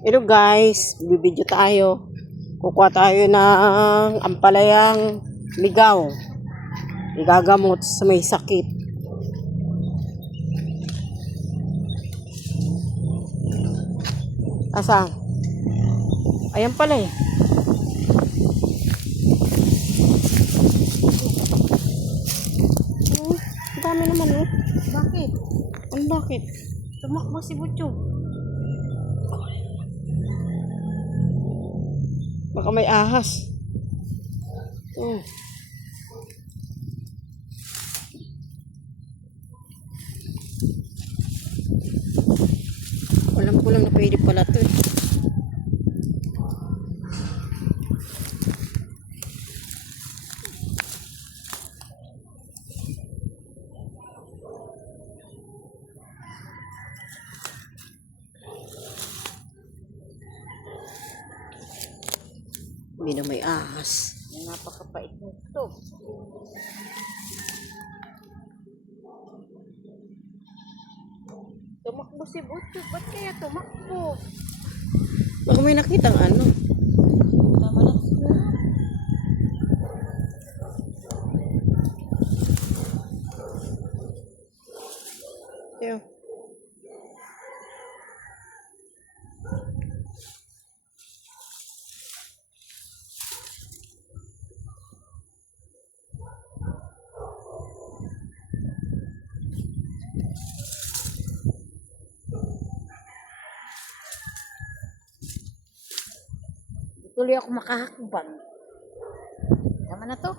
Hello guys, bibidyo tayo. Kukuha tayo ng ampalayang ligaw. Igagamot sa may sakit. Asa? Ayan pala eh. Ang dami naman oh. Bakit? Bakit? Tumakbo si Butchog. Baka may ahas. Alam ko lang na pwede pala ito eh. Hindi na may ahas. Napakapait nito. Tumakbo si Butchog. Ba't kaya tumakbo? Baka may nakitang ano. Tama lang siguro. Tiyo. Tuloy ako makahakbang. Tama na to.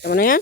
Tama na yan?